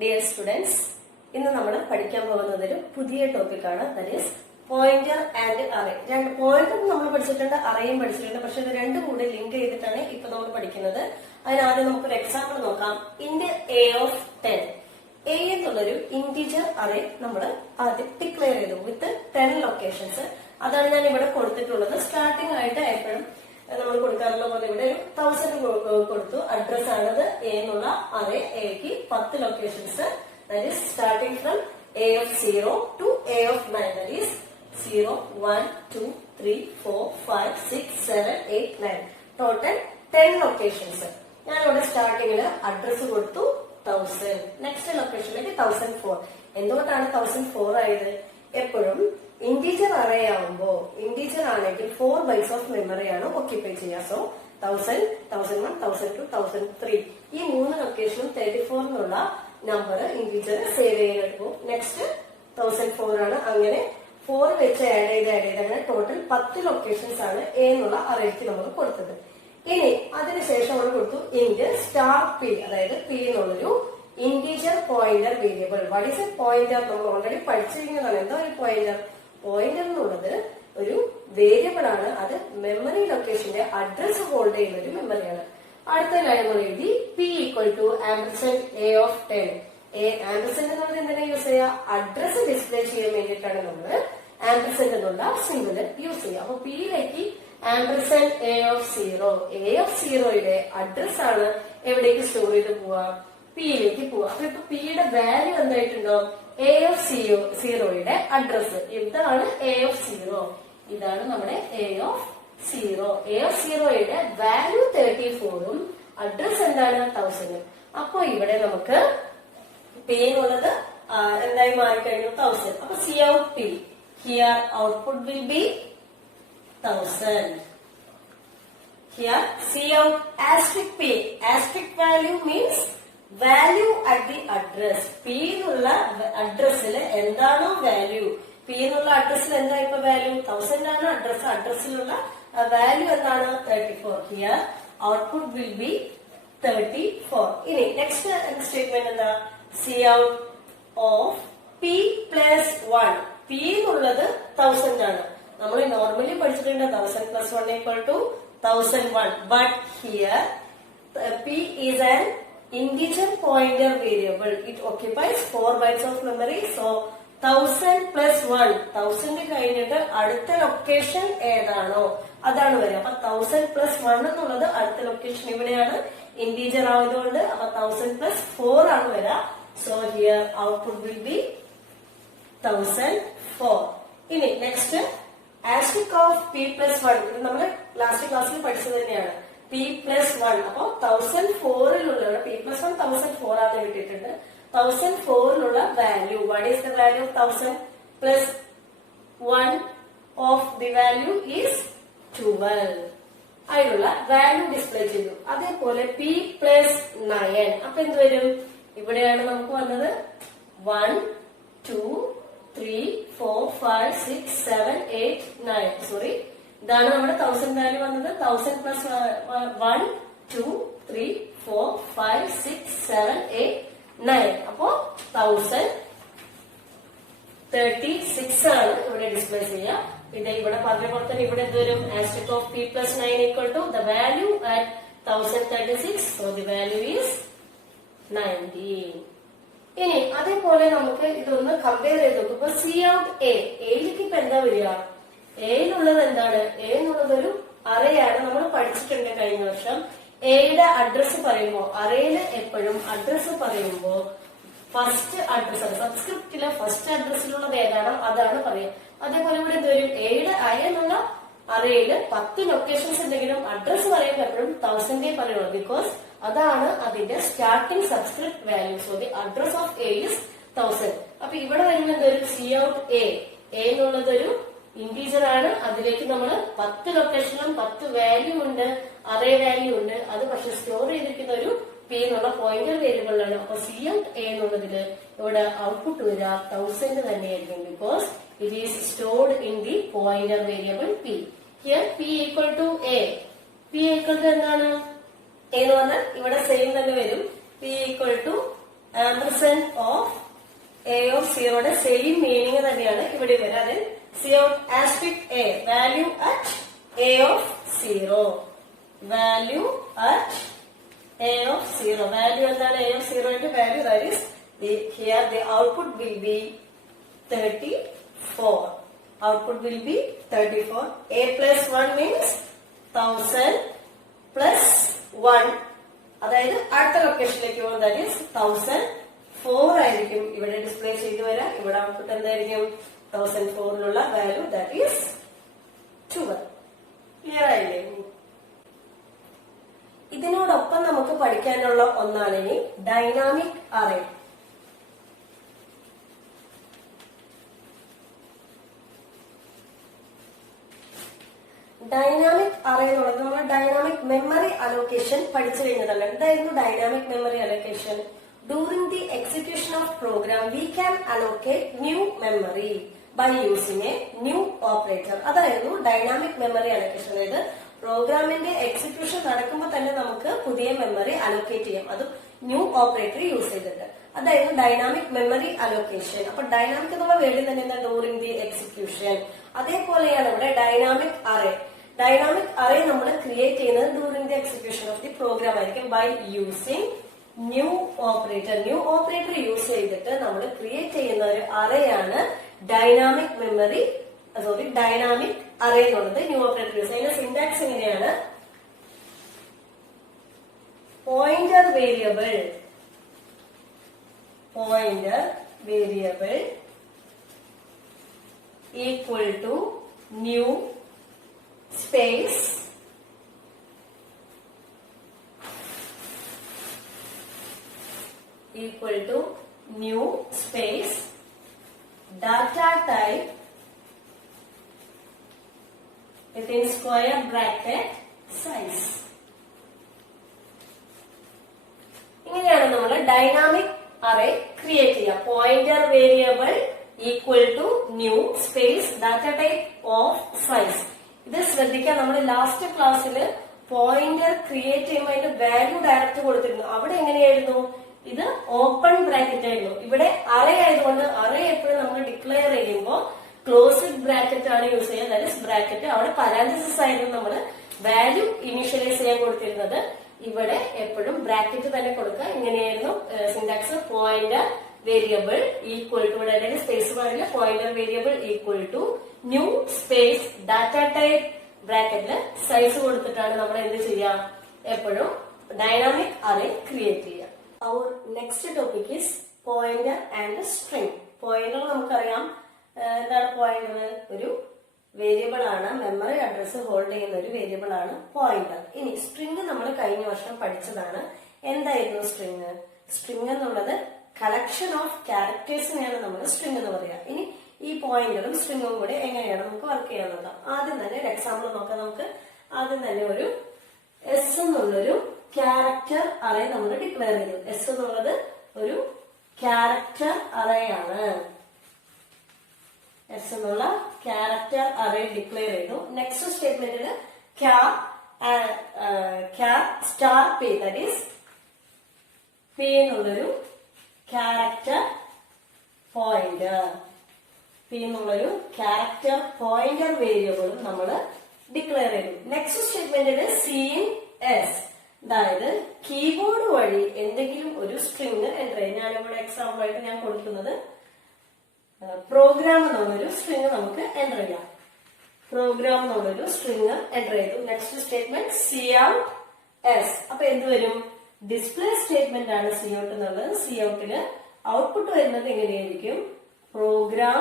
Dear students, ഇന്ന് നമ്മൾ പഠിക്കാൻ പോകുന്നത് ഒരു പുതിയ ടോപ്പിക്കാണ്. That is pointer and array. രണ്ട് പോയിന്റർ നമ്മൾ പഠിച്ചിട്ടുണ്ട്, അറേയും പഠിച്ചിട്ടുണ്ട്. പക്ഷെ ഇത് രണ്ടും കൂടി ലിങ്ക് ചെയ്തിട്ടാണ് ഇപ്പൊ നമ്മൾ പഠിക്കുന്നത്. അതിനാദ്യം നമുക്കൊരു എക്സാമ്പിൾ നോക്കാം. Int A of 10. എ എന്നുള്ളൊരു ഇന്റിജർ അറേ നമ്മൾ ആദ്യം ഡിക്ലെയർ ചെയ്തു വിത്ത് 10 ലൊക്കേഷൻസ്. അതാണ് ഞാൻ ഇവിടെ കൊടുത്തിട്ടുള്ളത്. സ്റ്റാർട്ടിംഗ് ആയിട്ട് എപ്പോഴും നമ്മൾ കൊടുക്കാറുള്ള പോലെ ഇവിടെ ഒരു 1000 കൊടുത്തു. അഡ്രസ് ആണത് എ എന്നുള്ള അറേ. എക്ക് 10 locations. That is starting from A of 0 to A of 9. That is 0, 1, 2, 3, 4, 5, 6, 7, 8, 9. Total 10 locations. ഞാൻ ഇവിടെ സ്റ്റാർട്ടിങ്ങില് അഡ്രസ് കൊടുത്തു 1000. നെക്സ്റ്റ് ലൊക്കേഷനിലേക്ക് 1004. എന്തുകൊണ്ടാണ് 1004 ആയത്? എപ്പോഴും ഇന്റീജർ അറേ ആവുമ്പോ ഇന്റീജർ ആണെങ്കിൽ 4 bytes ഓഫ് മെമ്മറിയാണ് ഓക്യുപ്പൈ ചെയ്യുക. സോ 1000, 1001, 1002, 1003 ഈ 3 ലൊക്കേഷനും 34 എന്നുള്ള നമ്പർ ഇന്റീജർ സേവ് ചെയ്യാൻ. നെക്സ്റ്റ് 1004 ആണ്. അങ്ങനെ 4 വെച്ച് ആഡ് ചെയ്ത് അങ്ങനെ ടോട്ടൽ 10 ലൊക്കേഷൻസ് ആണ് എ എന്നുള്ള അറേക്ക് നമ്മൾ കൊടുത്തത്. ഇനി അതിനുശേഷം നമ്മൾ കൊടുത്തു ഇന്റ് സ്റ്റാർ പി, അതായത് പി എന്നുള്ളൊരു integer pointer variable. What is A pointer? നമ്മൾ ഓൾറെഡി പഠിച്ചിരിക്കുന്നതാണ്. എന്താ ഒരു പോയിന്റർ? പോയിന്റർ എന്നുള്ളത് ഒരു വേരിയബിൾ ആണ്. അത് മെമ്മറി ലൊക്കേഷന്റെ അഡ്രസ് ഹോൾഡ് ചെയ്യുന്ന ഒരു മെമ്മറിയാണ്. അടുത്ത ലൈൻ നമ്മൾ എഴുതി P equal to ampersand A of 10. Ampersand എന്നുള്ളത് എന്തിനാ യൂസ് ചെയ്യുക? അഡ്രസ് ഡിസ്പ്ലേ ചെയ്യാൻ വേണ്ടിയിട്ടാണ് നമ്മൾ ആംപർസെന്റ് എന്നുള്ള സിംബൽ യൂസ് ചെയ്യുക. അപ്പൊ പിയിലേക്ക് ampersand A of 0. A of 0യുടെ അഡ്രസ് ആണ് എവിടേക്ക് സ്റ്റോർ ചെയ്ത് പോവാ? പിയിലേക്ക് പോവാ. അപ്പൊ ഇപ്പൊ പിയുടെ വാല്യൂ എന്തായിട്ടുണ്ടോ? എ ഓഫ് 0യുടെ അഡ്രസ്. ഇതാണ് എ ഓഫ് 0. ഇതാണ് നമ്മുടെ എ ഓഫ് 0. എ ഓഫ് 0യുടെ വാല്യൂ 34ഉം അഡ്രസ് എന്താണ്? 1000. അപ്പൊ ഇവിടെ നമുക്ക് പി എന്നുള്ളത് എന്തായി മാറിക്കഴിഞ്ഞു? 1000. അപ്പൊ C out P. Here output will B 1000. Here C out asterisk P. Asterisk value means value at the address. P എന്നുള്ള അഡ്രസ്സിൽ എന്താണോ വാല്യൂ, പി എന്നുള്ള അഡ്രസ്സിൽ എന്താ ഇപ്പൊ വാല്യൂ? 1000 ആണ് അഡ്രസ്. അഡ്രസ്സിലുള്ള വാല്യൂ എന്താണ്? 34. Here output will be 34. ഇനി നെക്സ്റ്റ് സ്റ്റേറ്റ്മെന്റ് എന്താ? C out of P plus 1. P എന്നുള്ളത് 1000 ആണ്. നമ്മൾ നോർമലി പഠിച്ചിട്ടുണ്ട് 1000 plus 1 equal to 1001. But here P is an integer pointer variable. It occupies 4 bytes of memory. So 1000 plus 1. 1000 കഴിഞ്ഞിട്ട് അടുത്ത location ഏതാണോ അതാണ് വരിക. അപ്പൊ 1000 plus 1 എന്നുള്ളത് അടുത്ത ലൊക്കേഷൻ ഇവിടെയാണ്. ഇന്റീജർ ആയതുകൊണ്ട് അപ്പൊ 1000 plus 4 ആണ് വരിക. So here output will be 1004. ഇനി next asterisk of P plus 1. ഇത് നമ്മൾ ലാസ്റ്റ് ക്ലാസ്സിൽ പഠിച്ചത് തന്നെയാണ്. P plus 1. അപ്പൊ 1004ലുള്ള പി പ്ലസ് 1 1004 ആണ് കിട്ടിയിട്ടുണ്ട്. 1004ലുള്ള value, what is the value of 1000 plus 1 of the value is 12. അതിനുള്ള വാല്യൂ ഡിസ്പ്ലേ ചെയ്തു. അതേപോലെ പി പ്ലസ് 9. അപ്പൊ എന്ത് വരും? ഇവിടെയാണ് നമുക്ക് വന്നത് 1, 2, 3, 4, 5, 6, 7, 8, 9. സോറി, ഇതാണ് നമ്മുടെ 1000 വാല്യൂ വന്നത്. 1000 പ്ലസ് 1, 2, 3, 4, 5, 6, 7, 8, 9. അപ്പോ 1036 ആണ് ഇവിടെ ഡിസ്പ്ലേ ചെയ്യുക. പിന്നെ ഇവിടെ പറഞ്ഞ പോലെ തന്നെ ഇവിടെ എന്ത് വരും? Asterisk of P plus 9 equal to the value at 1036. So the value is 19. ഇനി അതേപോലെ നമുക്ക് ഇതൊന്ന് കമ്പയർ ചെയ്ത് നോക്കും. ഇപ്പൊ സി ഔട്ട് എയിലേക്ക് ഇപ്പൊ എന്താ വരിക? എയിലുള്ളത് എന്താണ്? എ എന്നുള്ളത് ഒരു അറേയാണ്. നമ്മൾ പഠിച്ചിട്ടുണ്ട് കഴിഞ്ഞ വർഷം. എയുടെ അഡ്രസ് പറയുമ്പോ അറേയില് എപ്പോഴും അഡ്രസ് പറയുമ്പോ ഫസ്റ്റ് അഡ്രസ് ആണ്. സബ്സ്ക്രിപ്റ്റിലെ ഫസ്റ്റ് അഡ്രസ്സിലുള്ളത് ഏതാണോ അതാണ് പറയുക. അതേപോലെ ഇവിടെ എന്ത് വരും? എയുടെ അയ എന്നുള്ള അറേയില് 10 ലൊക്കേഷൻസ് ഉണ്ടെങ്കിലും അഡ്രസ് പറയുമ്പോൾ എപ്പോഴും 1000 പറയുള്ളൂ. ബിക്കോസ് അതാണ് അതിന്റെ starting subscript value. So the address of A is 1000. അപ്പൊ ഇവിടെ വരുമ്പോൾ എന്തൊരു? C out A. എന്നുള്ളത് ഒരു ഇന്റീജർ ആണ്. അതിലേക്ക് നമ്മൾ 10 ലൊക്കേഷനും 10 വാല്യൂ ഉണ്ട്, അറേ വാല്യൂ ഉണ്ട്. അത് പക്ഷെ സ്റ്റോർ ചെയ്തിരിക്കുന്ന ഒരു പി എന്നുള്ള പോയിന്റർ വേരിയബിൾ ആണ്. അപ്പൊ സി ഔട്ട് എ എന്നുള്ളതില് ഇവിടെ ഔട്ട്പുട്ട് വരിക 1000 തന്നെയായിരിക്കും. Because it is stored in the pointer variable P. Here P equal to A. P equal to എന്താണ്? എന്ന് പറഞ്ഞാൽ ഇവിടെ സെയിം തന്നെ വരും. P equal to ampersand of A of സീറോയുടെ സെയിം മീനിങ് തന്നെയാണ് ഇവിടെ വരിക. അതിൽ സി ഔട്ട് ആസ്പെക്ട് A value at A of zero, value at A of zero. Value എന്താണ്? എ ഓഫ് സീറോയുടെ value, that is here the output will be 34. Output will be 34. A plus 1 means 1000 plus 1. അതായത് അടുത്ത ലൊക്കേഷനിലേക്ക് പോകും, that is 1004 ആയിരിക്കും ഇവിടെ display ചെയ്തു വരാം. ഇവിടെ ഔട്ട്പുട്ട് എന്തായിരിക്കും? 1004ലുള്ള വാല്യൂ, ദാറ്റ് ഈസ് 12. ക്ലിയർ ആയില്ലേ? ഇതിനോടൊപ്പം നമുക്ക് പഠിക്കാനുള്ള ഒന്നാണ് ഇനി ഡൈനാമിക് അറേ. ഡൈനാമിക് അറേ എന്നുള്ളത് നമ്മൾ ഡൈനാമിക് മെമ്മറി അലോക്കേഷൻ പഠിച്ചു കഴിഞ്ഞതല്ല. എന്തായിരുന്നു dynamic memory allocation? During the execution of program we can allocate new memory by using a new operator. അതായിരുന്നു ഡൈനാമിക് മെമ്മറി അലോക്കേഷൻ. അതായത് പ്രോഗ്രാമിന്റെ എക്സിക്യൂഷൻ നടക്കുമ്പോൾ തന്നെ നമുക്ക് പുതിയ മെമ്മറി അലോക്കേറ്റ് ചെയ്യാം, അതും ന്യൂ ഓപ്പറേറ്റർ യൂസ് ചെയ്തിട്ട്. അതായിരുന്നു ഡൈനാമിക് മെമ്മറി അലോക്കേഷൻ. അപ്പൊ ഡൈനാമിക് എന്നുള്ള വേർഡിൽ തന്നെ എന്താ? During the execution. അതേപോലെയാണ് ഇവിടെ ഡൈനാമിക് അറേ. ഡൈനാമിക് അറേ നമ്മൾ ക്രിയേറ്റ് ചെയ്യുന്നത് during the execution of the program ആയിരിക്കും by using new operator. New operator use ചെയ്തിട്ട് നമ്മൾ ക്രിയേറ്റ് ചെയ്യുന്ന ഒരു അറേയാണ് ഡൈനാമിക് മെമ്മറി ഡൈനാമിക് അറേ എന്നുള്ളത്. ന്യൂ ഓപ്പറേറ്റർ യൂസ് ചെയ്യുന്ന സിന്റാക്സ് എങ്ങനെയാണ്? Pointer variable equal to new space data type within square bracket size. ഇങ്ങനെയാണ് നമ്മൾ ഡൈനാമിക് അറേ ക്രിയേറ്റ് ചെയ്യുക. Pointer variable equal to new space data type of size. ഇത് ശ്രദ്ധിക്കാൻ നമ്മൾ last ക്ലാസ്സിൽ പോയിന്റർ ക്രിയേറ്റ് ചെയ്യുമ്പോൾ അതിന്റെ വാല്യൂ ഡയറക്റ്റ് കൊടുത്തിരുന്നു. അവിടെ എങ്ങനെയായിരുന്നു? ഇത് ഓപ്പൺ ബ്രാക്കറ്റ് ആയിരുന്നു. ഇവിടെ അറേ ആയതുകൊണ്ട് അറേ എപ്പോഴും നമ്മൾ ഡിക്ലെയർ ചെയ്യുമ്പോൾ ക്ലോസ്ഡ് ബ്രാക്കറ്റ് ആണ് യൂസ് ചെയ്യുക, ദാറ്റ് ഈസ് ബ്രാക്കറ്റ്. അവിടെ പരാൻതസിസ് ആയിരുന്നു നമ്മൾ വാല്യൂ ഇനീഷ്യലൈസ് ചെയ്യാൻ കൊടുത്തിരുന്നത്. ഇവിടെ എപ്പോഴും ബ്രാക്കറ്റ് തന്നെ കൊടുക്കുക. ഇങ്ങനെയായിരുന്നു syntax. Pointer variable equal to, ഇവിടെ സ്പേസ് പറയില്ല, pointer variable equal to new space data type ബ്രാക്കറ്റില് സൈസ് കൊടുത്തിട്ടാണ് നമ്മൾ എന്ത് ചെയ്യുക? എപ്പോഴും ഡൈനാമിക് അറേ ക്രിയേറ്റ് ചെയ്യുക. Our next topic is pointer and string. Pointer നമുക്കറിയാം എന്താണ് പോയിന്റർ? ഒരു വേരിയബിൾ ആണ്, മെമ്മറി അഡ്രസ് ഹോൾഡ് ചെയ്യുന്ന ഒരു വേരിയബിൾ ആണ് പോയിന്റർ. ഇനി സ്ട്രിംഗ് നമ്മൾ കഴിഞ്ഞ വർഷം പഠിച്ചതാണ്. എന്തായിരുന്നു സ്ട്രിംഗ്? സ്ട്രിംഗ് എന്നുള്ളത് കളക്ഷൻ ഓഫ് ക്യാരക്ടേഴ്സിനെയാണ് നമ്മൾ സ്ട്രിംഗ് എന്ന് പറയുക. ഇനി ഈ പോയിന്ററും സ്ട്രിംഗും കൂടെ എങ്ങനെയാണ് നമുക്ക് വർക്ക് ചെയ്യാൻ നോക്കാം. ആദ്യം തന്നെ ഒരു എക്സാമ്പിൾ നോക്കാം. നമുക്ക് ആദ്യം തന്നെ ഒരു എസ് എന്നുള്ളൊരു ക്യാരക്ടർ അറേ നമ്മൾ ഡിക്ലെയർ ചെയ്തു. എസ് എന്നുള്ളത് ഒരു ക്യാരക്ടർ അറേ ആണ്. എസ് എന്നുള്ള ക്യാരക്ടർ അറേ ഡിക്ലെയർ ചെയ്തു. നെക്സ്റ്റ് സ്റ്റേറ്റ്മെന്റിൽ star P, that is P എന്നുള്ളൊരു ക്യാരക്ടർ പോയിന്റർ, പി എന്നുള്ളൊരു ക്യാരക്ടർ പോയിന്റർ വേരിയബിളും നമ്മൾ ഡിക്ലെയർ ചെയ്തു. നെക്സ്റ്റ് സ്റ്റേറ്റ്മെന്റിൽ സീൻ എസ്, അതായത് കീബോർഡ് വഴി എന്തെങ്കിലും ഒരു സ്ട്രിംഗ് എൻ്റർ ചെയ്യും. ഞാനിവിടെ എക്സാമ്പിൾ ആയിട്ട് ഞാൻ കൊടുക്കുന്നത് പ്രോഗ്രാം എന്നുള്ളൊരു സ്ട്രിംഗ് നമുക്ക് എൻ്റർ ചെയ്യാം. പ്രോഗ്രാം എന്നുള്ളൊരു സ്ട്രിംഗ് എൻ്റർ ചെയ്തു. Next statement C out S. അപ്പൊ എന്ത് വരും? ഡിസ്പ്ലേ സ്റ്റേറ്റ്മെന്റ് ആണ് സി ഔട്ട് എന്നുള്ളത്. സി ഔട്ടില് ഔട്ട്പുട്ട് വരുന്നത് എങ്ങനെയായിരിക്കും? പ്രോഗ്രാം,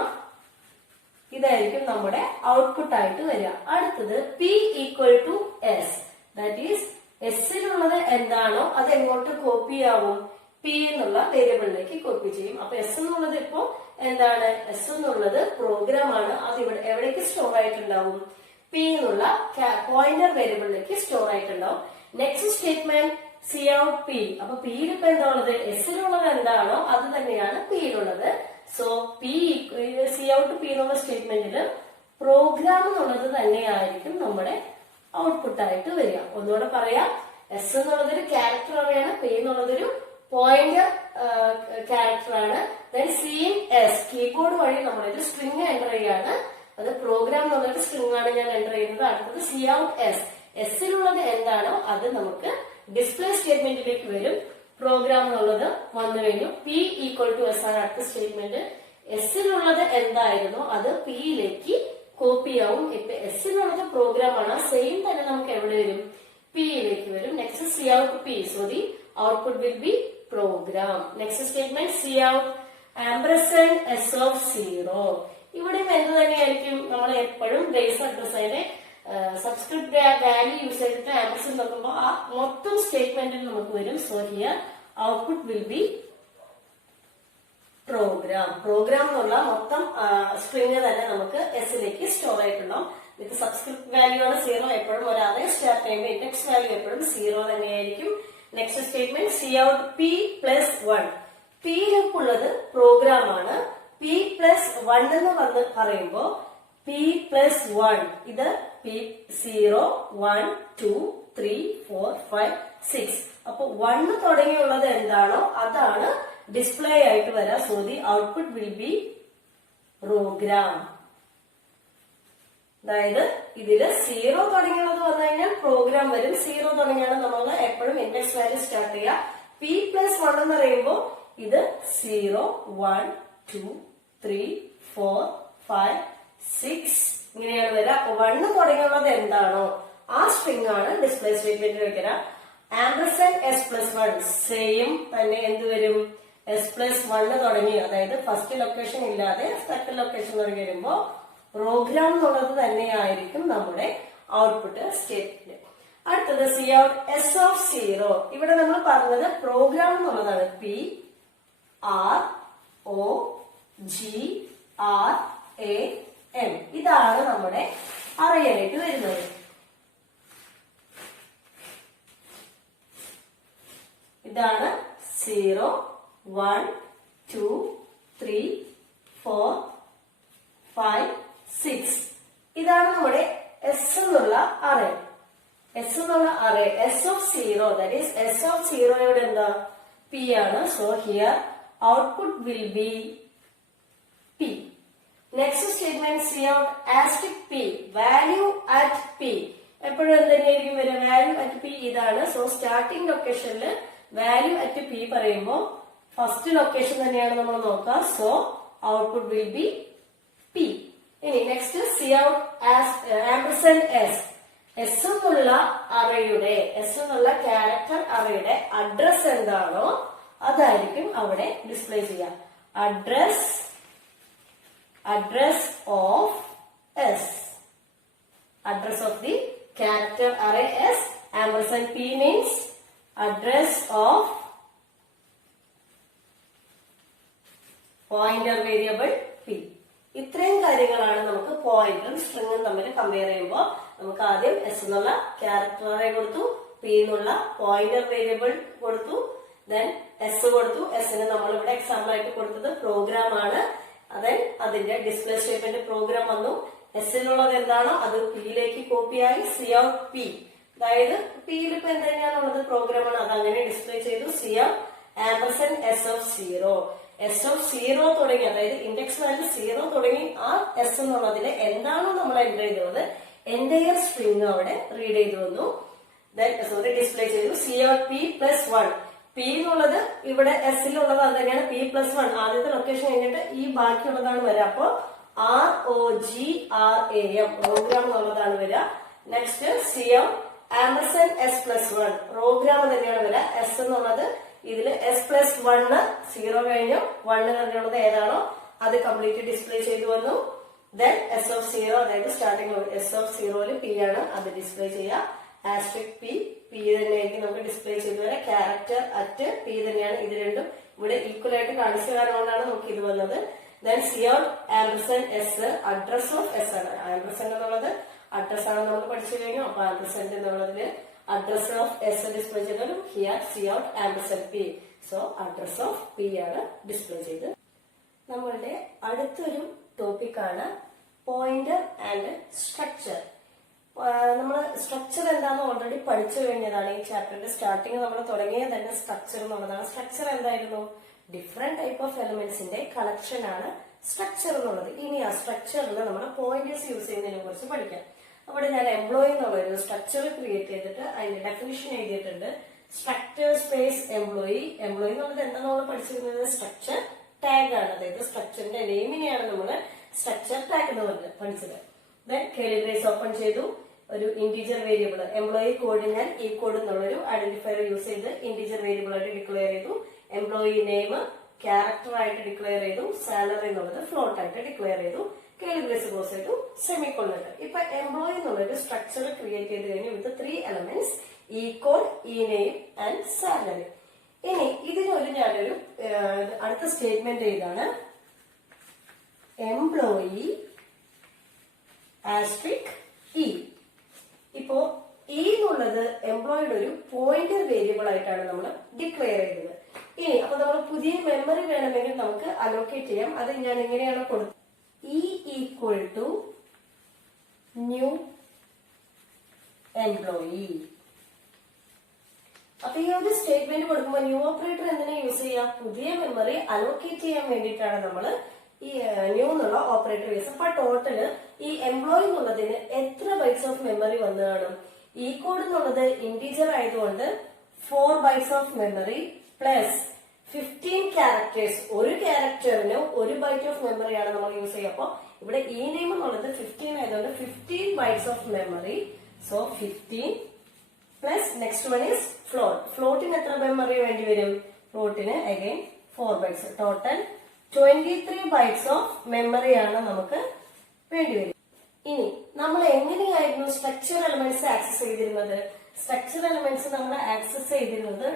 ഇതായിരിക്കും നമ്മുടെ ഔട്ട്പുട്ട് ആയിട്ട് വരിക. അടുത്തത് P equal to S, that is എസിലുള്ളത് എന്താണോ അത് എങ്ങോട്ട് കോപ്പി ആവും? പി എന്നുള്ള വേരിയബിളിലേക്ക് കോപ്പി ചെയ്യും. അപ്പൊ എസ് എന്നുള്ളത് ഇപ്പോ എന്താണ്? എസ് എന്നുള്ളത് പ്രോഗ്രാം ആണ്. അത് ഇവിടെ എവിടേക്ക് സ്റ്റോർ ആയിട്ടുണ്ടാവും? പി എന്നുള്ള പോയിന്റർ വേരിയബിളിലേക്ക് സ്റ്റോർ ആയിട്ടുണ്ടാവും. Next statement C out P. അപ്പൊ പിയിൽ ഇപ്പൊ എന്താ ഉള്ളത്? എസിലുള്ളത് എന്താണോ അത് തന്നെയാണ് പിയിലുള്ളത്. So P C out P എന്നുള്ള സ്റ്റേറ്റ്മെന്റിൽ പ്രോഗ്രാം എന്നുള്ളത് തന്നെയായിരിക്കും നമ്മുടെ ഔട്ട്പുട്ട് ആയിട്ട് വരിക. ഒന്നുകൂടെ പറയാം, എസ് എന്നുള്ളതൊരു ക്യാരക്ടർ അറേയാണ്, പി എന്നുള്ളതൊരു പോയിന്റർ ക്യാരക്ടർ ആണ്. ദെൻ സിയും എസ് കീബോർഡ് വഴി നമ്മളിത് സ്ട്രിങ് എൻ്റർ ചെയ്യാണ്. അത് പ്രോഗ്രാം എന്നുള്ളൊരു സ്ട്രിങ് ആണ് ഞാൻ എൻ്റർ ചെയ്യുന്നത്. അടുത്തത് സി ഔട്ട് എസ്, എസിലുള്ളത് എന്താണോ അത് നമുക്ക് ഡിസ്പ്ലേ സ്റ്റേറ്റ്മെന്റിലേക്ക് വരും. പ്രോഗ്രാം എന്നുള്ളത് വന്നു കഴിഞ്ഞു. പി ഈക്വൽ ടു എസ് ആണ് അടുത്ത സ്റ്റേറ്റ്മെന്റ്. എസിലുള്ളത് എന്തായിരുന്നോ അത് പിയിലേക്ക് കോപ്പി ആവും. ഇപ്പൊ എസിലുള്ളത് പ്രോഗ്രാം ആണ്, സെയിം തന്നെ നമുക്ക് എവിടെ വരും? പിയിലേക്ക് വരും. Next C out P, so the output will be program. Next statement C out ampersand S of 0. ഇവിടെയും എന്ത് തന്നെയായിരിക്കും? നമ്മൾ എപ്പോഴും ബേസ് അഡ്രസ് അതിന്റെ സബ്സ്ക്രിപ്റ്റ് വാല്യൂ യൂസ് ചെയ്തിട്ട് ആംപർസാൻഡ് നോക്കുമ്പോൾ ആ മൊത്തം സ്റ്റേറ്റ്മെന്റിൽ നമുക്ക് വരും. So here output will be program. Program എന്നുള്ള മൊത്തം സ്ട്രിങ് തന്നെ നമുക്ക് എസിലേക്ക് സ്റ്റോർ ആയിട്ടുണ്ടാവും. വിത്ത് സബ്സ്ക്രിപ്റ്റ് വാല്യൂ ആണ് 0. എപ്പോഴും ഒരു അതേ സ്റ്റാർട്ട് ചെയ്യുമ്പോൾ ഇൻഡെക്സ് വാല്യൂ എപ്പോഴും 0 തന്നെയായിരിക്കും. Next statement C out P plus 1. പിയിലേക്കുള്ളത് പ്രോഗ്രാം ആണ്. പി പ്ലസ് 1 എന്ന് പറയുമ്പോ പി പ്ലസ് 1 ഇത് പി 0 1 2 3 4 5 6. അപ്പൊ 1 തുടങ്ങിയുള്ളത് എന്താണോ അതാണ് ഡിസ്പ്ലേ ആയിട്ട് വരാം. So the output will be program. അതായത് ഇതില് 0 തുടങ്ങിയുള്ളത് വന്നു കഴിഞ്ഞാൽ പ്രോഗ്രാം വരും. 0 തുടങ്ങിയാണ് നമ്മൾ എപ്പോഴും ഇൻഡെക്സ് വാല്യൂ സ്റ്റാർട്ട് ചെയ്യുക. പി പ്ലസ് 1 എന്ന് പറയുമ്പോൾ ഇത് 0 1 2 3 4 5 6 ഇങ്ങനെയാണ് വരിക. 1 തുടങ്ങിയുള്ളത് എന്താണോ ആ സ്ട്രിംഗ് ആണ് ഡിസ്പ്ലേ സ്റ്റേറ്റ്മെന്റിൽ വെക്കുക. ആംപർസാൻഡ് എസ് പ്ലസ് 1 സെയിം തന്നെ എന്ത് വരും? എസ് പ്ലസ് 1 തുടങ്ങി, അതായത് ഫസ്റ്റ് ലൊക്കേഷൻ ഇല്ലാതെ സെക്കൻഡ് ലൊക്കേഷൻ തുടങ്ങി വരുമ്പോ പ്രോഗ്രാം എന്നുള്ളത് തന്നെയായിരിക്കും നമ്മുടെ ഔട്ട്പുട്ട് സ്റ്റേറ്റ്മെന്റ്. അടുത്തത് സി ഔട്ട് എസ് ഓഫ് 0. ഇവിടെ നമ്മൾ പറഞ്ഞത് പ്രോഗ്രാം എന്നുള്ളതാണ്. P R O G R A N ഇതാണ് നമ്മുടെ അറയായിട്ട് വരുന്നത്. ഇതാണ് 0 1 2 3 4 5 6. ഇതാണ് നമ്മുടെ എസ് എന്നുള്ള അറേ. എസ് എന്നുള്ള array S of 0, that is S of 0 എന്താ? പി ആണ്. So here output will be P. Next statement C out asterisk P, value at P. എപ്പോഴും എന്തെങ്കിലും വരും? വാല്യൂ അറ്റ് പി ഇതാണ്. സോ സ്റ്റാർട്ടിംഗ് ലൊക്കേഷനിൽ value at P പറയുമ്പോൾ first location തന്നെയാണ് നമ്മൾ നോക്കുക. So output will be P. ഇനി next C out ampersand S. S എന്നുള്ള അറയുടെ, എസ് എന്നുള്ള ക്യാരക്ടർ അറയുടെ അഡ്രസ് എന്താണോ അതായിരിക്കും അവിടെ ഡിസ്പ്ലേ ചെയ്യുക. Address of S, address of the character array S. Ampersand P means address of pointer variable P. ഇത്രയും കാര്യങ്ങളാണ് നമുക്ക് പോയിന്റും സ്ട്രിങ്ങും തമ്മിൽ കമ്പയർ ചെയ്യുമ്പോൾ. നമുക്ക് ആദ്യം എസ് എന്നുള്ള ക്യാരക്ടർ അറേ കൊടുത്തു, പി എന്നുള്ള പോയിന്റർ വേരിയബിൾ കൊടുത്തു, ദെൻ എസ് കൊടുത്തു. എസിന് നമ്മൾ ഇവിടെ എക്സാമ്പിൾ ആയിട്ട് കൊടുത്തത് പ്രോഗ്രാം ആണ്. ദെൻ അതിന്റെ ഡിസ്പ്ലേ സ്റ്റേറ്റ്മെന്റ് പ്രോഗ്രാം വന്നു. എസിലുള്ളത് എന്താണോ അത് പിയിലേക്ക് കോപ്പിയായി. സി ഔട്ട് പി, അതായത് പിയിൽ ഇപ്പൊ എന്തെങ്കിലുള്ളത് പ്രോഗ്രാം ആണ്, അത് അങ്ങനെ ഡിസ്പ്ലേ ചെയ്തു. C out ampersand S of 0. S of 0 തുടങ്ങി, അതായത് ഇൻഡെക്സ് വാല്യൂ 0 തുടങ്ങി ആ എസ് എന്നുള്ളതിൽ എന്താണോ നമ്മൾ എൻ്റർ ചെയ്തത് എൻ്റയർ സ്ട്രിംഗ് അവിടെ റീഡ് ചെയ്തു വന്നു. ഡിസ്പ്ലേ ചെയ്തു. C out P plus 1. P എന്നുള്ളത് ഇവിടെ എസിലുള്ളത് അത് തന്നെയാണ്. പി പ്ലസ് 1 ആദ്യത്തെ ലൊക്കേഷൻ കഴിഞ്ഞിട്ട് ഈ ബാക്കിയുള്ളതാണ് വരിക. അപ്പോ ROGRAM പ്രോഗ്രാം എന്നുള്ളതാണ് വരിക. Next C out ampersand S plus 1 program തന്നെയാണ് വരിക. എസ് എന്നുള്ളത് ഇതിൽ എസ് പ്ലസ് 1 0 കഴിഞ്ഞു 1 കഴിഞ്ഞുള്ളത് ഏതാണോ അത് കംപ്ലീറ്റ് ഡിസ്പ്ലേ ചെയ്തു വന്നു. ദെൻ എസ് ഓഫ് 0, അതായത് സ്റ്റാർട്ടിംഗ് എസ് ഓഫ് 0 പി ആണ്, അത് ഡിസ്പ്ലേ ചെയ്യുക. ആസ്ട്രിക് പി തന്നെയായിരിക്കും നമുക്ക് ഡിസ്പ്ലേ ചെയ്തു വരാം. ക്യാരക്ടർ അറ്റ് പി തന്നെയാണ്. ഇത് രണ്ടും ഇവിടെ ഈക്വൽ ആയിട്ട് കാണിച്ച കാരണം കൊണ്ടാണ് നമുക്ക് ഇത് വന്നത്. Then C out ampersand S, address of S ആണ്. ആംപർസാൻഡ് എന്നുള്ളത് അഡ്രസ് ആണ് നമ്മൾ പഠിച്ചു കഴിഞ്ഞു. അപ്പൊ ആംപർസാൻഡ് എന്നുള്ളതില് അഡ്രസ് ഓഫ് എസ് ഡിസ്പ്ലേ ചെയ്തതും here C out ampersand P. So address of P ആണ് ഡിസ്പ്ലേ ചെയ്ത്. നമ്മളുടെ അടുത്തൊരു ടോപ്പിക്കാണ് പോയിന്റർ ആൻഡ് സ്ട്രക്ചർ. നമ്മൾ സ്ട്രക്ചർ എന്താണെന്ന് ഓൾറെഡി പഠിച്ചു കഴിഞ്ഞതാണ്. ഈ ചാപ്റ്ററിന്റെ സ്റ്റാർട്ടിങ് നമ്മൾ തുടങ്ങിയത് തന്നെ സ്ട്രക്ചർ എന്നുള്ളതാണ്. സ്ട്രക്ചർ എന്തായിരുന്നു? ഡിഫറെന്റ് ടൈപ്പ് ഓഫ് എലമെന്റ്സിന്റെ കളക്ഷൻ ആണ് സ്ട്രക്ചർ എന്നുള്ളത്. ഇനി ആ സ്ട്രക്ചറിൽ നമ്മൾ പോയിന്റേഴ്സ് യൂസ് ചെയ്യുന്നതിനെ കുറിച്ച് പഠിക്കാം. അവിടെ ഞാൻ എംപ്ലോയി എന്നുള്ള ഒരു സ്ട്രക്ചർ ക്രിയേറ്റ് ചെയ്തിട്ട് അതിന്റെ ഡെഫിനിഷൻ എഴുതിയിട്ടുണ്ട്. Structure space employee. എംപ്ലോയി എന്നുള്ളത് എന്താ നമ്മൾ പഠിച്ചിരുന്നത്? സ്ട്രക്ചർ ടാഗ് ആണ്. അതായത് സ്ട്രക്ചറിന്റെ നെയിമിനെയാണ് നമ്മൾ സ്ട്രക്ചർ ടാഗ് എന്ന് പഠിച്ചത്. ദെൻ കേളി ബ്രേസ് ഓപ്പൺ ചെയ്തു. ഒരു ഇന്റീജർ വേരിയബിൾ എംപ്ലോയി കോഡ് ഞാൻ ഈ കോഡ് എന്നുള്ളൊരു ഐഡന്റിഫയർ യൂസ് ചെയ്ത് ഇന്റീജർ വേരിയബിൾ ആയിട്ട് ഡിക്ലെയർ ചെയ്തു. എംപ്ലോയി നെയിം ക്യാരക്ടർ ആയിട്ട് ഡിക്ലെയർ ചെയ്തു. സാലറി എന്നുള്ളത് ഫ്ലോട്ട് ആയിട്ട് ഡിക്ലെയർ ചെയ്തു. കേളി ബ്രേസ് ക്ലോസ് ചെയ്തു. സെമിക്കോളൻ. ഇപ്പൊ എംപ്ലോയി എന്നുള്ളൊരു സ്ട്രക്ചർ ക്രിയേറ്റ് ചെയ്ത് കഴിഞ്ഞു വിത്ത് 3 എലമെന്റ്സ്: ഈ കോഡ്, ഈ നെയിം ആൻഡ് സാലറി. ഇനി ഇതിനൊരു ഞാനൊരു അടുത്ത സ്റ്റേറ്റ്മെന്റ് ചെയ്താണ് എംപ്ലോയി ആസ്ട്രിക് ഇ. ഇപ്പോ ഇ എന്നുള്ളത് എംപ്ലോയിയുടെ ഒരു പോയിന്റർ വേരിയബിൾ ആയിട്ടാണ് നമ്മൾ ഡിക്ലെയർ ചെയ്തത്. ഇനി അപ്പൊ നമ്മൾ പുതിയ മെമ്മറി വേണമെങ്കിൽ നമുക്ക് അലോക്കേറ്റ് ചെയ്യാം. അത് ഞാൻ എങ്ങനെയാണ് കൊടുത്തത്? E equal to new employee. അപ്പൊ ഈ ഒരു സ്റ്റേറ്റ്മെന്റ് കൊടുക്കുമ്പോൾ ന്യൂ ഓപ്പറേറ്റർ എന്തിനാ യൂസ് ചെയ്യാം? പുതിയ മെമ്മറി അലോക്കേറ്റ് ചെയ്യാൻ വേണ്ടിയിട്ടാണ് നമ്മൾ ഈ ന്യൂ എന്നുള്ള ഓപ്പറേറ്റർ യൂസ്. അപ്പൊ ടോട്ടല് ഈ എംപ്ലോയി എന്നുള്ളതിന് എത്ര ബൈറ്റ്സ് ഓഫ് മെമ്മറി വന്നു കാണും? ഈ കോഡ് എന്നുള്ളത് ഇന്റീജർ ആയതുകൊണ്ട് 4 bytes of memory plus 15 characters. ഒരു ക്യാരക്ടറിന് 1 ബൈറ്റ് ഓഫ് മെമ്മറിയാണ് നമ്മൾ യൂസ് ചെയ്യുക. അപ്പൊ ഇവിടെ ഈ നെയിം എന്നുള്ളത് 15 ആയതുകൊണ്ട് 15 bytes of memory. So 15 plus next one is float. ഫ്ലോട്ടിന് എത്ര മെമ്മറി വേണ്ടി വരും? ഫ്ലോട്ടിന് again 4 bytes. Total 23 bytes of മെമ്മറിയാണ് നമുക്ക് വേണ്ടി വരും. ഇനി നമ്മൾ എങ്ങനെയായിരുന്നു സ്ട്രക്ചർ എലമെന്റ്സ് ആക്സസ് ചെയ്തിരുന്നത്? സ്ട്രക്ചർ എലമെന്റ്സ് നമ്മൾ ആക്സസ് ചെയ്തിരുന്നത്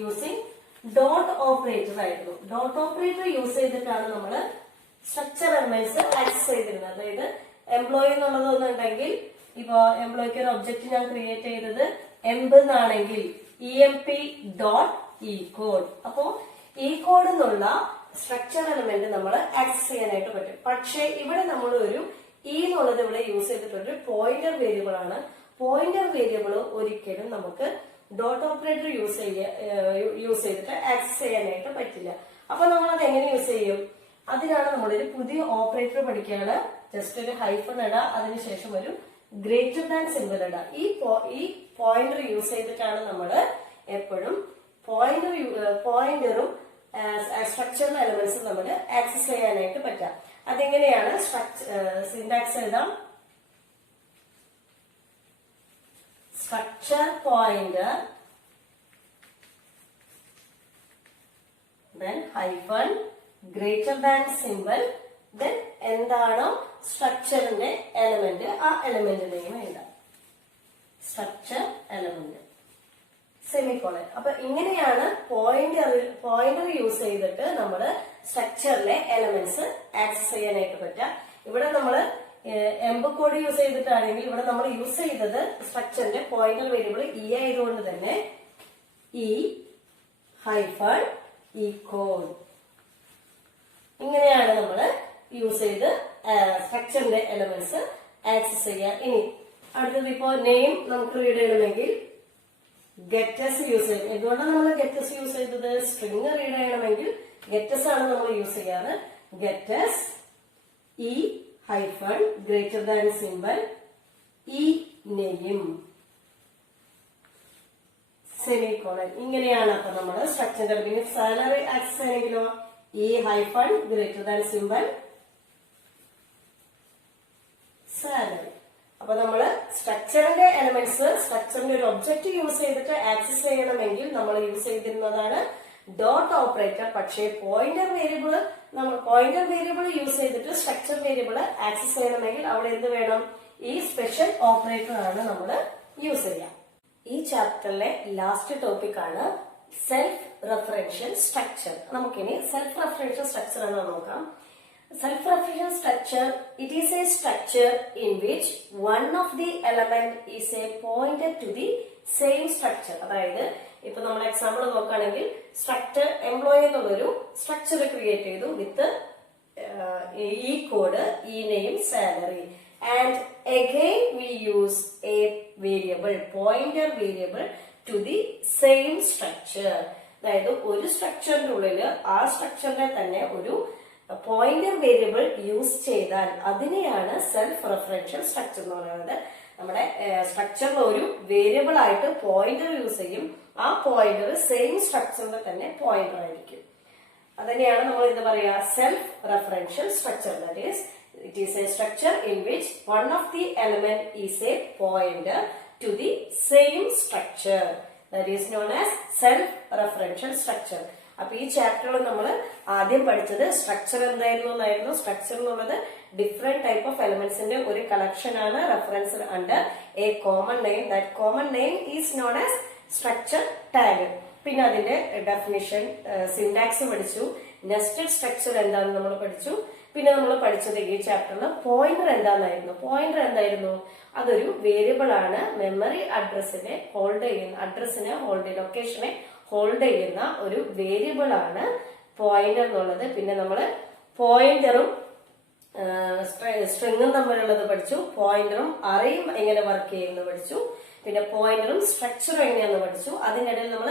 യൂസിങ് ഡോട്ട് ഓപ്പറേറ്റർ ആയിരുന്നു. ഡോട്ട് ഓപ്പറേറ്റർ യൂസ് ചെയ്തിട്ടാണ് നമ്മൾ സ്ട്രക്ചർ എലമെന്റ്സ് ആക്സസ് ചെയ്തിരുന്നത്. അതായത് എംപ്ലോയി എന്നുള്ളത് ഒന്നുണ്ടെങ്കിൽ ഇപ്പോ എംപ്ലോയിക്ക് ഒരു ഒബ്ജക്റ്റ് ഞാൻ ക്രിയേറ്റ് ചെയ്തത് എംപ് എന്നാണെങ്കിൽ emp ഡോട്ട് ഇ കോഡ്. അപ്പോ ഈ കോഡ് എന്നുള്ള സ്ട്രക്ചർ എലമെന്റ് നമ്മൾ ആക്സസ് ചെയ്യാനായിട്ട് പറ്റും. പക്ഷേ ഇവിടെ നമ്മൾ ഒരു ഇ എന്നുള്ളത് ഇവിടെ യൂസ് ചെയ്തിട്ടൊരു പോയിന്റർ വേരിയബിൾ ആണ്. പോയിന്റർ വേരിയബിൾ ഒരിക്കലും നമുക്ക് ഡോട്ട് ഓപ്പറേറ്റർ യൂസ് ചെയ്തിട്ട് ആക്സസ് ചെയ്യാനായിട്ട് പറ്റില്ല. അപ്പൊ നമ്മൾ അത് എങ്ങനെ യൂസ് ചെയ്യും? അതിനാണ് നമ്മളൊരു പുതിയ ഓപ്പറേറ്റർ പഠിക്കുകയാണ്. ജസ്റ്റ് ഒരു ഹൈഫൺ ഇടാം, അതിനുശേഷം ഒരു ഗ്രേറ്റർ ദാൻ സിമ്പിൾ ഇടാം. ഈ പോയിന്റർ യൂസ് ചെയ്തിട്ടാണ് നമ്മൾ എപ്പോഴും പോയിന്ററും സ്ട്രക്ചറൽ എലമെന്റ്സും നമ്മൾ ആക്സസ് ചെയ്യാനായിട്ട് പറ്റാം. അതെങ്ങനെയാണ്? സിന്റാക്സ് എഴുതാം. Structure pointer, then hyphen greater than symbol, then എന്താണോ സ്ട്രക്ചറിന്റെ എലമെന്റ് ആ എലമെന്റിനെയും എഴുതാം. Structure element semicolon. അപ്പൊ ഇങ്ങനെയാണ് പോയിന്റർ യൂസ് ചെയ്തിട്ട് നമ്മൾ സ്ട്രക്ചറിലെ എലമെന്റ്സ് ആക്സസ് ചെയ്യാനായിട്ട് പറ്റുക. ഇവിടെ നമ്മൾ എംപ് കോഡ് യൂസ് ചെയ്തിട്ടാണെങ്കിൽ ഇവിടെ നമ്മൾ യൂസ് ചെയ്തത് സ്ട്രക്ചറിന്റെ പോയിന്റർ വേരിയബിൾ ഇ ആയതുകൊണ്ട് തന്നെ ഇ ഹൈഫൺ ഈ കോഡ്. ഇങ്ങനെയാണ് നമ്മൾ യൂസ് ചെയ്ത് സ്ട്രക്ചറിന്റെ എലമെന്റ്സ് ആക്സസ് ചെയ്യുക. ഇനി അടുത്തത് ഇപ്പോ നെയിം നമുക്ക് റീഡ് ചെയ്യണമെങ്കിൽ ഗെറ്റസ് യൂസ് ചെയ്യും. എന്തുകൊണ്ടാണ് നമ്മൾ ഗെറ്റസ് യൂസ് ചെയ്തത്? സ്ട്രിംഗ് റീഡ് ചെയ്യണമെങ്കിൽ ഗെറ്റസ് ആണ് നമ്മൾ യൂസ് ചെയ്യാറ്. Gets E hyphen greater than symbol E name semicolon. ഇങ്ങനെയാണ് അപ്പൊ നമ്മൾ സ്ട്രക്ചർ. പിന്നെ സാലറി ആക്സസ് ചെയ്യണമെങ്കിലോ E hyphen greater than symbol salary. അപ്പൊ നമ്മള് സ്ട്രക്ചറിന്റെ എലമെന്റ്സ് സ്ട്രക്ചറിന്റെ ഒരു ഒബ്ജക്റ്റ് യൂസ് ചെയ്തിട്ട് ആക്സസ് ചെയ്യണമെങ്കിൽ നമ്മൾ യൂസ് ചെയ്തിരുന്നതാണ് ഡോട്ട് ഓപ്പറേറ്റർ. പക്ഷേ പോയിന്റർ വേരിയബിൾ യൂസ് ചെയ്തിട്ട് സ്ട്രക്ചർ വേരിയബിൾ ആക്സസ് ചെയ്യണമെങ്കിൽ അവിടെ എന്ത് വേണം? ഈ സ്പെഷ്യൽ ഓപ്പറേറ്റർ ആണ് നമ്മൾ യൂസ് ചെയ്യാം. ഈ ചാപ്റ്ററിലെ ലാസ്റ്റ് ടോപ്പിക് ആണ് സെൽഫ് റെഫറൻഷ്യൽ സ്ട്രക്ചർ. നമുക്കിനി സെൽഫ് റെഫറൻഷ്യൽ സ്ട്രക്ചർ എന്ന് നോക്കാം. Self-referential structure, it is a structure in which one of the element is a pointer to the same structure. അതായത് ഇപ്പൊ നമ്മൾ എക്സാമ്പിൾ നോക്കുകയാണെങ്കിൽ സ്ട്രക്ചർ എംപ്ലോയി എന്നുള്ളൊരു സ്ട്രക്ചർ ക്രിയേറ്റ് ചെയ്തു വിത്ത് ഈ കോഡ്, ഈ name, salary. And again we use a variable, pointer variable to the same structure. അതായത് ഒരു സ്ട്രക്ചറിന്റെ ഉള്ളില് ആ സ്ട്രക്ചറിനെ തന്നെ ഒരു പോയിന്റർ വേരിയബിൾ യൂസ് ചെയ്താൽ അതിനെയാണ് സെൽഫ് റെഫറൻഷ്യൽ സ്ട്രക്ചർ എന്ന് പറയുന്നത്. നമ്മുടെ സ്ട്രക്ചറിൽ ഒരു വേരിയബിൾ ആയിട്ട് പോയിന്റർ യൂസ് ചെയ്യും. ആ പോയിന്റർ സെയിം സ്ട്രക്ചറിന്റെ തന്നെ പോയിന്റർ ആയിരിക്കും. അതന്നെയാണ് നമ്മൾ എന്താ പറയാ, self referential structure. That is it is a structure in which one of the element is a pointer to the same structure. That is known as self-referential structure. അപ്പൊ ഈ ചാപ്റ്ററിൽ നമ്മൾ ആദ്യം പഠിച്ചത് സ്ട്രക്ചർ എന്തായിരുന്നു. സ്ട്രക്ചർ എന്നുള്ളത് ഡിഫറെന്റ് ടൈപ്പ് ഓഫ് എലിമെന്റ്സിന്റെ ഒരു collection ആണ്. Reference under A common name. That common name is known as structure tag. പിന്നെ അതിന്റെ ഡെഫിനിഷൻ, സിന്റാക്സ് പഠിച്ചു. നെസ്റ്റഡ് സ്ട്രക്ചർ എന്താണെന്ന് നമ്മൾ പഠിച്ചു. പിന്നെ നമ്മൾ പഠിച്ചത് ഈ ചാപ്റ്ററിൽ പോയിന്റർ എന്തായിരുന്നു. അതൊരു വേരിയബിൾ ആണ്. മെമ്മറി അഡ്രസ്സിനെ ഹോൾഡ് ചെയ്യുന്ന ലൊക്കേഷനെ ഹോൾഡ് ചെയ്യുന്ന ഒരു വേരിയബിൾ ആണ് പോയിന്റർ എന്നുള്ളത്. പിന്നെ നമ്മൾ പോയിന്ററും സ്ട്രിങ്ങും തമ്മിലുള്ളത് പഠിച്ചു. പോയിന്ററും അറേയും എങ്ങനെ വർക്ക് ചെയ്യുന്നത് പഠിച്ചു. പിന്നെ പോയിന്ററും സ്ട്രക്ചറും എങ്ങനെയാന്ന് പഠിച്ചു. അതിനിടയിൽ നമ്മൾ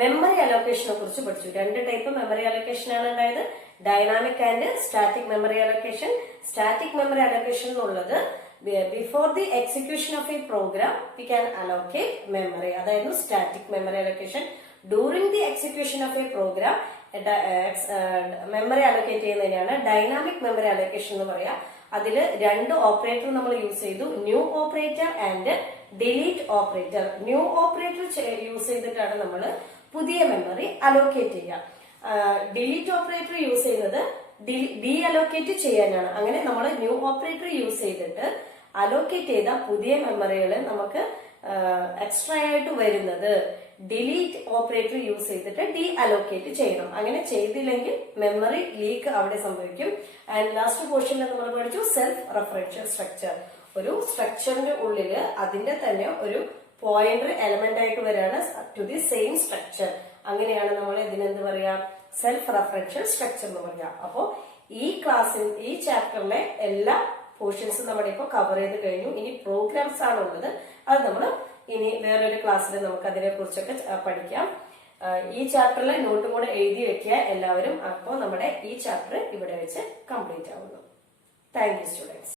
മെമ്മറി അലോക്കേഷനെ കുറിച്ച് പഠിച്ചു. രണ്ട് ടൈപ്പ് മെമ്മറി അലോക്കേഷൻ ആണ് ഉണ്ടായത്, dynamic and static memory allocation. Static memory allocation എന്നുള്ളത് before the execution of a program we can allocate memory, അതായിരുന്നു static memory allocation. During the execution of a program memory allocate ചെയ്യുന്നതിനാണ് dynamic memory allocation എന്ന് പറയാം. അതിൽ രണ്ട് operator നമ്മൾ use ചെയ്തു, new operator and delete operator. New operator use ചെയ്തിട്ടാണ് നമ്മൾ പുതിയ മെമ്മറി അലോക്കേറ്റ് ചെയ്യുക. ഡിലീറ്റ് ഓപ്പറേറ്റർ യൂസ് ചെയ്യുന്നത് ഡി അലോക്കേറ്റ് ചെയ്യാനാണ്. അങ്ങനെ നമ്മൾ ന്യൂ ഓപ്പറേറ്റർ യൂസ് ചെയ്തിട്ട് അലോക്കേറ്റ് ചെയ്ത പുതിയ മെമ്മറികൾ നമുക്ക് എക്സ്ട്രാ ആയിട്ട് വരുന്നത് ഡിലീറ്റ് ഓപ്പറേറ്റർ യൂസ് ചെയ്തിട്ട് ഡി അലോക്കേറ്റ് ചെയ്യണം. അങ്ങനെ ചെയ്തില്ലെങ്കിൽ മെമ്മറി ലീക്ക് അവിടെ സംഭവിക്കും. ആൻഡ് ലാസ്റ്റ് പോർഷനിൽ നമ്മൾ പഠിച്ചു സെൽഫ് റെഫറൻഷ്യൽ സ്ട്രക്ചർ. ഒരു സ്ട്രക്ചറിന്റെ ഉള്ളില് അതിന്റെ തന്നെ ഒരു പോയിന്റർ എലമെന്റ് ആയിട്ട് വരികയാണ് ടു ദി സെയിം സ്ട്രക്ചർ. അങ്ങനെയാണ് നമ്മൾ ഇതിനെന്ത് പറയാ, സെൽഫ് റെഫറൻഷ്യൽ സ്ട്രക്ചർ എന്ന് പറയാ. അപ്പോ ഈ ചാപ്റ്ററിലെ എല്ലാ പോർഷൻസും നമ്മുടെ ഇപ്പൊ കവർ ചെയ്ത് കഴിഞ്ഞു. ഇനി പ്രോഗ്രാംസ് ആണ് ഉള്ളത്. അത് നമ്മൾ ഇനി വേറൊരു ക്ലാസ്സിൽ നമുക്ക് അതിനെ കുറിച്ചൊക്കെ പഠിക്കാം. ഈ ചാപ്റ്ററിലെ നോട്ടും കൂടെ എഴുതി വെക്കുക എല്ലാവരും. അപ്പോൾ നമ്മുടെ ഈ ചാപ്റ്റർ ഇവിടെ വെച്ച് കംപ്ലീറ്റ് ആവുന്നു. Thank you students.